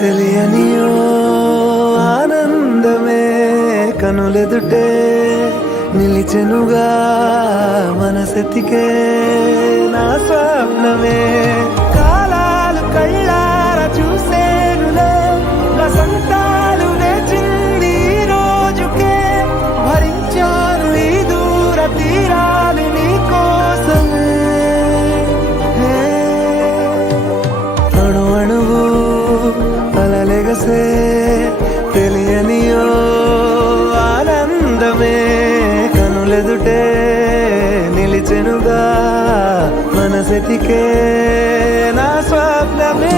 తెలియనియో ఆనందమే కనులెదుటే నిలిచెనుగా మనసెతికే నా స్వప్నమే కాలాలు కళ్ళార చూసేనులే వసంతాలు వేచింది ఈ రోజుకే భరించాను ఈ దూర తీరాలు నీ కోసమే అణు అణువు అలలెగసే తెలియనియో ఆనందమే కనులెదుటే నిలిచెనుగా మనసెతికే నా స్వప్నమే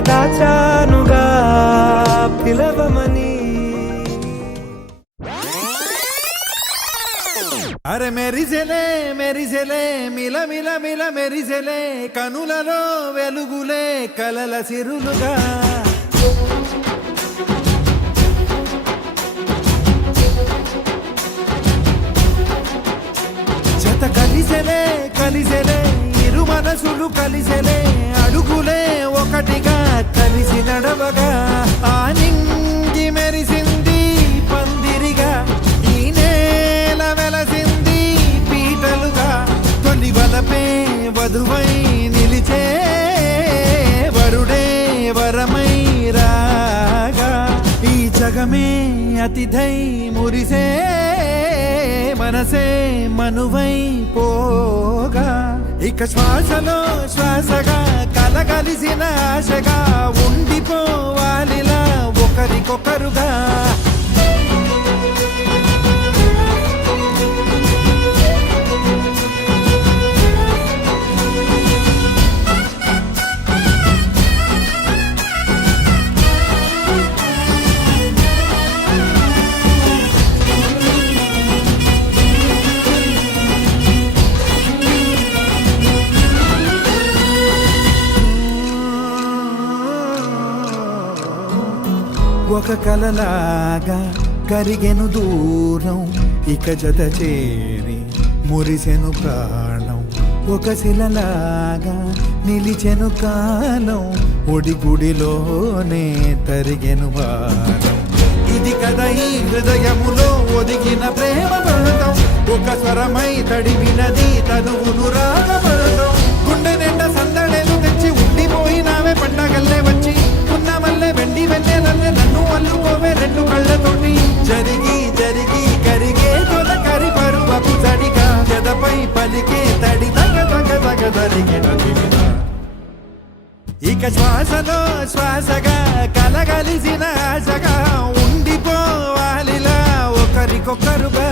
దాచానుగా పిలవమని అరే మెరిసెలే మెరిసెలే మిల మిల మిల మెరిసెలే కనులలో వెలుగులే కలల సిరులుగా జత కలిసెలే కలిసెలే ఇరు మనసులు కలిసెలే అడుగులే ఒకటిగా కలిసి నడవగా ఆ నింగి మెరిసింది పందిరిగా ఈ నేల వెలసింది పీటలుగా తొలి వలపే వధువై నిలిచే వరుడే వరమై రాగా ఈ జగమే అతిథై మురిసే మనసే మనువై పోగా ఇక శ్వాసలో శ్వాసగా కలగలిసిన ఆశగా ఉండిపోవాలిలా ఒకరికొకరుగా ఒక కలలాగా కరిగెను దూరం ఇక జత చేరి మురిసెను ప్రాణం ఒక శిలలాగా నిలిచెను కాలం ఒడిగుడిలోనే తరిగెను వారం ఇది కదా ఈ హృదయములో ఒదిగిన ప్రేమ బంధం ఒక స్వరమై తడివినది తనువును రాగబంధం గుండె నిండా సందడేలు తెచ్చి ఉండిపోయినావే పండగల్లే వచ్చి ఉన్న మల్లె వెండి వెన్నెలల్లే నన్ను అల్లుకోవే రెండు కళ్ళతోటి జరిగి జరిగి కరిగే తొల కరి పరువపు తడిగా ఎదపై పలికే తడి తగ తగ తగ జరిగిన ఇక శ్వాసలో శ్వాసగా కలగలిసిన ఆశగా ఉండిపోవాలిలా ఒకరికొకరుగా